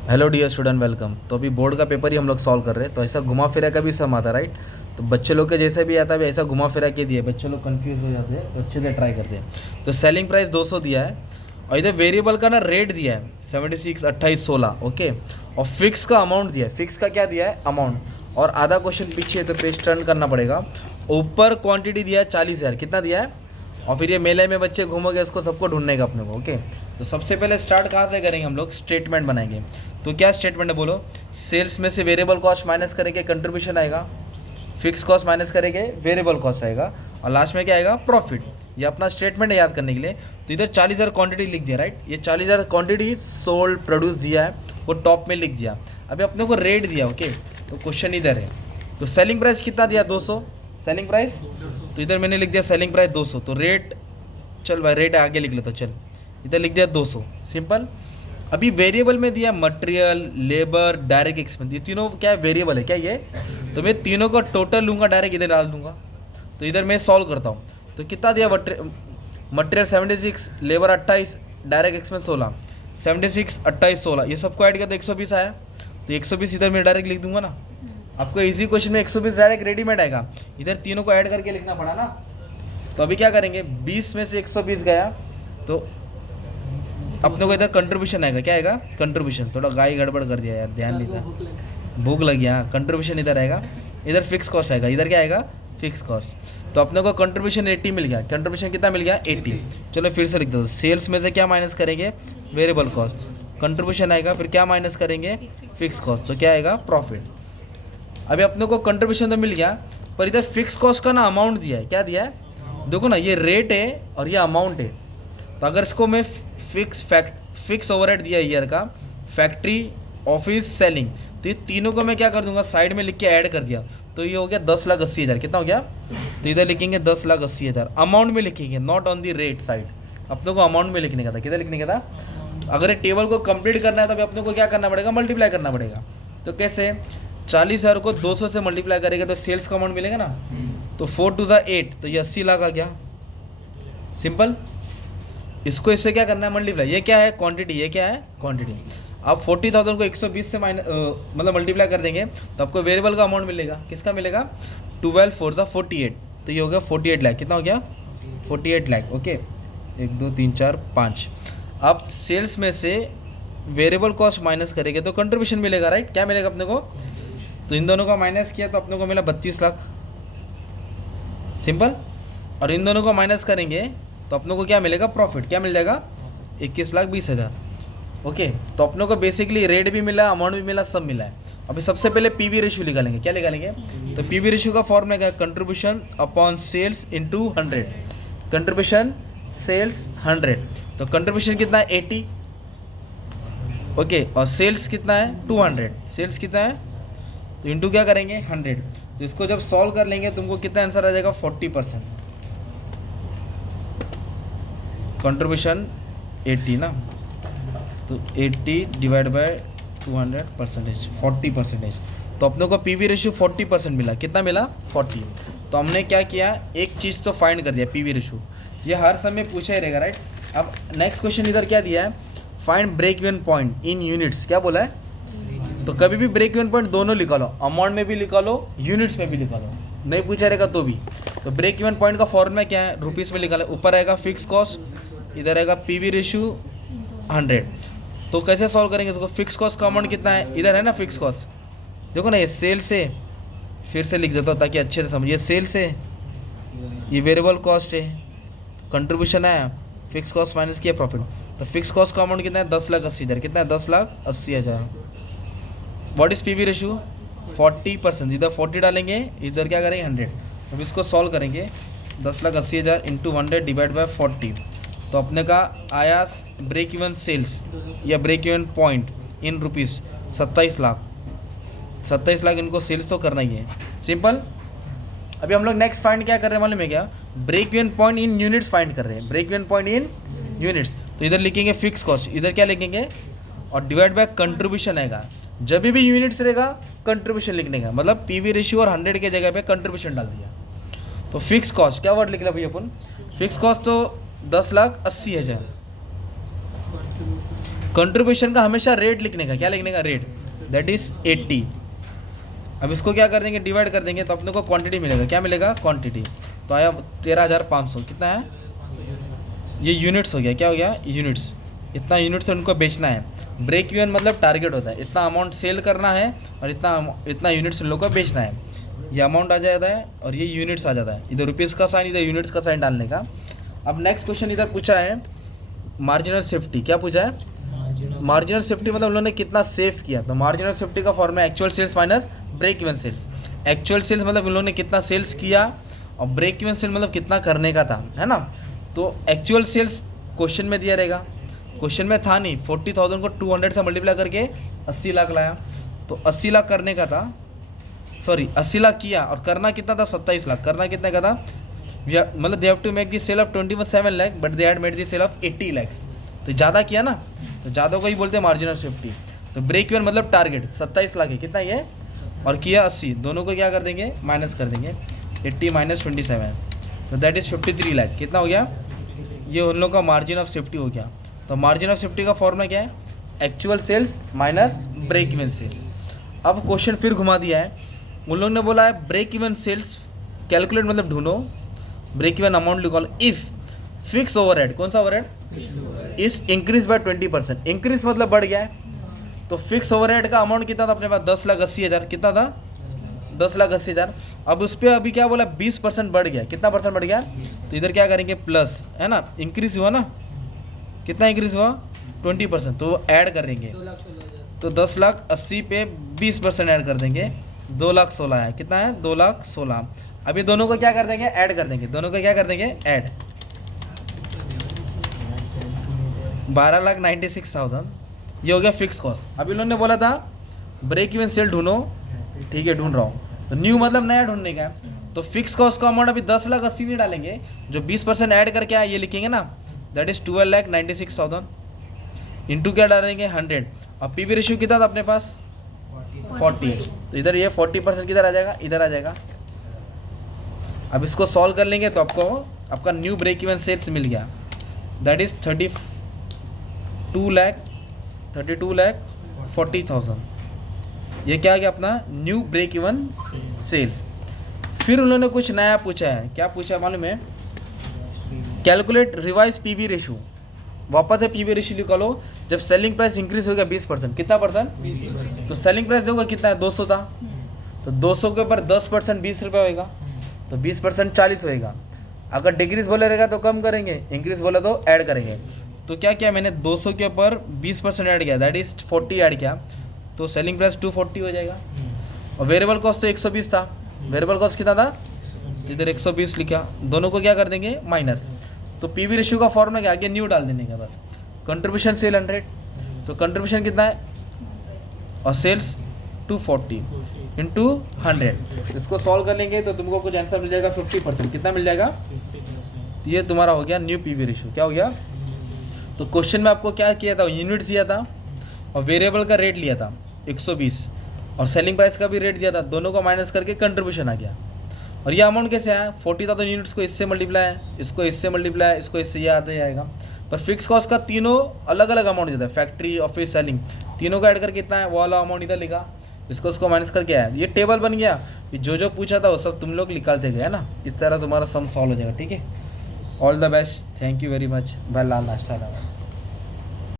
Hello dear student, welcome. तो अभी board का पेपर ही हम लोग सॉल्व कर रहे हैं। तो ऐसा घुमा फिरा का भी सम आता है, राइट। तो बच्चे लोग के जैसे भी आता है ऐसा घुमा फिरा के दिए, बच्चे लोग कंफ्यूज हो जाते हैं, तो अच्छे से ट्राई करते हैं। तो सेलिंग प्राइस 200 दिया है और इधर वेरिएबल का ना रेट दिया है 76, 28, 16, ओके। और फिक्स का अमाउंट दिया है। फिक्स का क्या दिया है? अमाउंट। और आधा क्वेश्चन पीछे है तो पेज टर्न करना पड़ेगा। ऊपर क्वांटिटी दिया है 40,000। कितना दिया है? और फिर ये मेले में बच्चे घूमोगे, इसको सबको ढूंढने का अपने को, ओके। तो सबसे पहले स्टार्ट कहाँ से करेंगे? हम लोग स्टेटमेंट बनाएंगे। तो क्या स्टेटमेंट है बोलो? सेल्स में से वेरिएबल कॉस्ट माइनस करेंगे, कंट्रीब्यूशन आएगा। फिक्स कॉस्ट माइनस करेंगे, वेरिएबल कॉस्ट आएगा। और लास्ट में क्या आएगा? प्रॉफिट। ये अपना स्टेटमेंट है याद करने के लिए। तो इधर 40,000 क्वांटिटी लिख दिया, राइट। ये 40,000 क्वांटिटी सोल्ड प्रोड्यूस दिया है, वो टॉप में लिख दिया। अभी अपने को रेट दिया, ओके। तो क्वेश्चन इधर है। तो सेलिंग प्राइस कितना दिया? 200। सेलिंग प्राइस, तो इधर मैंने लिख दिया सेलिंग प्राइस 200। तो रेट, चल भाई रेट आगे लिख लेता, चल इधर लिख दिया 200, सिंपल। अभी वेरिएबल में दिया मटेरियल, लेबर, डायरेक्ट एक्सपेंस। ये तीनों क्या है? वेरिएबल है क्या ये? तो मैं तीनों का टोटल लूँगा, डायरेक्ट इधर डाल दूंगा। तो इधर मैं सॉल्व करता हूँ। तो कितना दिया? Material 76, labour 28, direct expense 16। 76, 28, 16, ये सबको ऐड किया तो 120 आया। तो 120 इधर मैं डायरेक्ट लिख दूंगा ना। आपको इजी क्वेश्चन में 120 डायरेक्ट रेडीमेड आएगा। इधर तीनों को ऐड करके लिखना पड़ा ना। तो अभी क्या करेंगे? 20 में से 120 गया तो अपने को इधर कंट्रीब्यूशन आएगा। क्या आएगा? कंट्रीब्यूशन। थोड़ा गाय गड़बड़ कर दिया यार, ध्यान नहीं था, भूख लगी। हाँ, कंट्रीब्यूशन इधर आएगा। इधर फिक्स कॉस्ट आएगा। इधर क्या आएगा? Fix cost. तो अपने को कंट्रीब्यूशन 80 मिल गया। कंट्रीब्यूशन कितना मिल गया? 80। चलो फिर से लिख दो। सेल्स में से क्या माइनस करेंगे? Variable cost. कंट्रीब्यूशन आएगा, फिर क्या माइनस करेंगे? Fix cost. तो क्या आएगा? प्रॉफिट। अभी अपने को कंट्रीब्यूशन तो मिल गया, पर इधर फिक्स कॉस्ट का ना अमाउंट दिया है। क्या दिया है? देखो ना, ये रेट है और ये अमाउंट है। तो अगर इसको मैं फिक्स ओवरहेड दिया ईयर का, फैक्ट्री, ऑफिस, सेलिंग, तो ये तीनों को मैं क्या कर दूंगा? साइड में लिख के ऐड कर दिया। तो ये हो गया 10,80,000। कितना हो गया? तो इधर लिखेंगे 10,80,000। अमाउंट में लिखेंगे, not on the rate side. अपने को अमाउंट में लिखने का था। किधर लिखने का था? अगर ये टेबल को कंप्लीट करना है तो अपने को क्या करना पड़ेगा? मल्टीप्लाई करना पड़ेगा। तो कैसे? 40,000 को 200 से मल्टीप्लाई करेगा तो सेल्स का अमाउंट मिलेगा ना। तो 4 2 8, तो ये 80 लाख आ गया। सिंपल। इसको इससे क्या करना है? मल्टीप्लाई। ये क्या है? क्वांटिटी। ये क्या है? क्वांटिटी। आप 40,000 को 120 से मतलब मल्टीप्लाई कर देंगे तो आपको वेरिएबल का अमाउंट मिलेगा। किसका मिलेगा? 12 4 48। तो ये हो गया 48 लाख। कितना हो गया? 48 लाख, ओके। 1 2 3 4 5। अब सेल्स में से वेरिएबल कॉस्ट माइनस करेंगे तो कंट्रीब्यूशन मिलेगा, राइट। क्या मिलेगा अपने को? तो इन दोनों का माइनस किया तो अपने को मिला 32 लाख, सिंपल। और इन दोनों को माइनस करेंगे तो अपने को क्या मिलेगा? प्रॉफिट। क्या मिल जाएगा? 21,20,000, ओके। तो अपने को बेसिकली रेट भी मिला, अमाउंट भी मिला, सब मिला है। अभी सबसे पहले पीवी रेशियो निकालेंगे। क्या निकालेंगे? तो पीवी रेशियो का फॉर्मूला क्या है? Contribution upon sales into 100। Contribution sales 100। तो कंट्रीब्यूशन कितना है? 80, ओके। और सेल्स कितना है? 200। सेल्स कितना है? तो इंटू क्या करेंगे? 100। तो इसको जब सॉल्व कर लेंगे तुमको कितना आंसर आ जाएगा? 40%। कंट्रीब्यूशन 80 ना, तो 80 डिवाइड बाय 200 परसेंटेज, 40%। तो अपने को पीवी रेशियो 40% मिला। कितना मिला? 40। तो हमने क्या किया? एक चीज़ तो फाइंड कर दिया, पीवी रेशियो। ये हर समय पूछा ही रहेगा, राइट। अब नेक्स्ट क्वेश्चन इधर क्या दिया है? Find break even point in units. क्या बोला है? तो कभी भी ब्रेक इवन पॉइंट दोनों लिखा लो, अमाउंट में भी लिखा लो, यूनिट्स में भी लिखा लो, नहीं पूछा रहेगा तो भी। तो ब्रेक इवन पॉइंट का फॉर्मूला क्या है? रुपीज़ में लिखा लो। ऊपर आएगा फिक्स कॉस्ट, इधर आएगा पीवी रेशियो 100। तो कैसे सॉल्व करेंगे इसको? फिक्स कॉस्ट का अमाउंट कितना है? इधर है ना फिक्स कॉस्ट, देखो ना, ये सेल से, फिर से लिख देता हूँ ताकि अच्छे से समझिए। सेल से ये वेरिएबल कॉस्ट है, कंट्रीब्यूशन आया, फिक्स कॉस्ट माइनस किया, प्रॉफिट। तो फिक्स कॉस्ट का अमाउंट कितना है? 10,80,000। कितना है? 10,80,000। What is PV ratio? 40%। इधर 40 डालेंगे, इधर क्या करेंगे? 100। अब इसको सॉल्व करेंगे। 10,80,000 इंटू 100 डिवाइड बाय 40। तो अपने का आया ब्रेक इवन सेल्स या break even point in rupees 27 lakh. 27 lakh इनको सेल्स तो करना ही है, सिंपल। अभी हम लोग नेक्स्ट फाइंड क्या कर रहे हैं मालूम है क्या? Break even point in units फाइंड कर रहे हैं। Break even point in units. तो इधर लिखेंगे फिक्स कॉस्ट, इधर क्या लिखेंगे? और डिवाइड बाय कंट्रीब्यूशन आएगा। जब भी यूनिट्स रहेगा कंट्रीब्यूशन लिखने का, मतलब पीवी रेशियो और 100 के जगह पे कंट्रीब्यूशन डाल दिया। तो फिक्स कॉस्ट क्या वर्ड लिख रहा भैया अपन? फिक्स कॉस्ट तो 10,80,000। कंट्रीब्यूशन का हमेशा रेट लिखने का, क्या लिखने का, रेट, दैट इज 80। अब इसको क्या कर देंगे, डिवाइड कर देंगे तो अपने को क्वांटिटी मिलेगा, क्या मिलेगा, क्वांटिटी। तो आया 13,500, कितना है, ये यूनिट्स हो गया, क्या हो गया, यूनिट्स। इतना यूनिट्स उनको बेचना है। ब्रेक इवन मतलब टारगेट होता है, इतना अमाउंट सेल करना है और इतना यूनिट्स उन लोगों को बेचना है। ये अमाउंट आ जाता है और ये यूनिट्स आ जाता है, इधर रुपीज़ का साइन, इधर यूनिट्स का साइन डालने का। अब नेक्स्ट क्वेश्चन इधर पूछा है मार्जिनल सेफ्टी, क्या पूछा है, मार्जिनल सेफ्टी मतलब उन्होंने कितना सेव किया। तो मार्जिनल सेफ्टी का formula actual sales minus break even sales. Actual sales मतलब उन्होंने कितना सेल्स किया और ब्रेक इवन सेल मतलब कितना करने का था, है ना। तो एक्चुअल सेल्स क्वेश्चन में दिया रहेगा, क्वेश्चन में था नहीं। 40,000 को 200 से मल्टीप्लाई करके 80 लाख लाया, तो 80 लाख करने का था, सॉरी 80 लाख किया और करना कितना था, 27 लाख। करना कितने का था, मतलब they have to make the sale of 27 lakh but they had made the sale of 80 lakhs. तो ज़्यादा किया ना, तो ज़्यादा को ही बोलते हैं मार्जिनल सेफ्टी। तो ब्रेक इवन मतलब टारगेट 27 लाख है, कितना ये, और किया 80, दोनों को क्या कर देंगे, माइनस कर देंगे। 80 माइनस 27, तो दैट इज़ 53 लाख। कितना हो गया, ये उन लोगों का मार्जिन ऑफ सेफ्टी हो गया। तो मार्जिन ऑफ सेफ्टी का फॉर्मूला क्या है, actual sales minus break even sales. अब क्वेश्चन फिर घुमा दिया है, उन लोगों ने बोला है ब्रेक इवन सेल्स कैलकुलेट मतलब ढूंढो, ब्रेक इवन अमाउंट निकालो इफ़ फिक्स ओवरहेड, कौन सा ओवरहेड, इस इंक्रीज बाय 20%। इंक्रीज मतलब बढ़ गया है, तो फिक्स ओवरहेड का अमाउंट कितना था अपने पास, 10,80,000, कितना था, 10,80,000। अब उस पर अभी क्या बोला, 20% बढ़ गया, कितना परसेंट बढ़ गया, तो इधर क्या करेंगे प्लस, है ना, इंक्रीज हुआ ना, कितना इंक्रीज हुआ, 20%, तो ऐड करेंगे। तो 10,80,000 पे 20% ऐड कर देंगे, 2,16,000 है, कितना है, 2,16,000। अभी दोनों को क्या कर देंगे, ऐड कर देंगे, दोनों को क्या कर देंगे, ऐड, 12,96,000, ये हो गया फिक्स कॉस्ट। अभी उन्होंने बोला था ब्रेक इवन सेल ढूंढो, ठीक है ढूंढ रहा हूँ, तो न्यू मतलब नया ढूंढने का है। तो फिक्स कॉस्ट का अमाउंट अभी 10,80,000 नहीं डालेंगे, जो 20% ऐड करके आए ये लिखेंगे ना, दैट इज़ 12,96,000 इंटू क्या डालेंगे, 100। अब पीवी रेशियो कितना था अपने पास, 40, तो इधर ये 40% किधर आ जाएगा, इधर आ जाएगा। अब इसको सॉल्व कर लेंगे तो आपको आपका न्यू ब्रेक इवन सेल्स मिल गया, दैट इज़ 32,40,000। ये क्या आ गया अपना न्यू ब्रेक इवन सेल्स। फिर उन्होंने कुछ नया पूछा है, क्या पूछा है मालूम है, कैलकुलेट रिवाइज पीवी रेशियो। वापस से पीवी रेशियो निकालो, जब सेलिंग प्राइस इंक्रीज हो गया 20%, कितना परसेंट, 20%। तो सेलिंग प्राइस होगा कितना है, 200 था, तो 200 के ऊपर 10% 20 रुपये होएगा, तो 20% 40 होएगा। अगर डिक्रीज बोले रहेगा तो कम करेंगे, इंक्रीज बोला तो ऐड करेंगे। तो क्या किया मैंने, 200 के ऊपर 20% ऐड किया, दैट इज 40 ऐड किया, तो सेलिंग प्राइस 240 हो जाएगा। और वेरिएबल कॉस्ट तो 120 था, वेरिएबल कॉस्ट कितना था, इधर 120 लिखा, दोनों को क्या कर देंगे, माइनस। तो पीवी रेशियो का फॉर्मूला क्या, आगे न्यू डाल देने का बस। कंट्रीब्यूशन सेल 100, तो कंट्रीब्यूशन कितना है, और सेल्स 240 इंटू 100। इसको सॉल्व कर लेंगे तो तुमको कुछ आंसर मिल जाएगा 50%, कितना मिल जाएगा, ये तुम्हारा हो गया न्यू पीवी रेशियो। क्या हो गया, तो क्वेश्चन में आपको क्या किया था, यूनिट्स दिया था और वेरिएबल का रेट लिया था 120 और सेलिंग प्राइस का भी रेट दिया था, दोनों को माइनस करके कंट्रीब्यूशन आ गया। और ये अमाउंट कैसे आया, 40,000 यूनिट्स को इससे मल्टीप्लाई, इसको इससे मल्टीप्लाई, इसको इससे, ये आते जाएगा। पर फिक्स कॉस्ट का तीनों अलग अलग अमाउंट देता है, फैक्ट्री, ऑफिस, सेलिंग, तीनों का ऐड करके कितना है, वो वाला अमाउंट इधर लिखा, इसको माइनस करके आया। ये टेबल बन गया, जो पूछा था वो सब तुम लोग निकालते गए ना, इस तरह तुम्हारा सम सॉल्व हो जाएगा। ठीक है, all the best, thank you very much, bye लाल नाश्ता।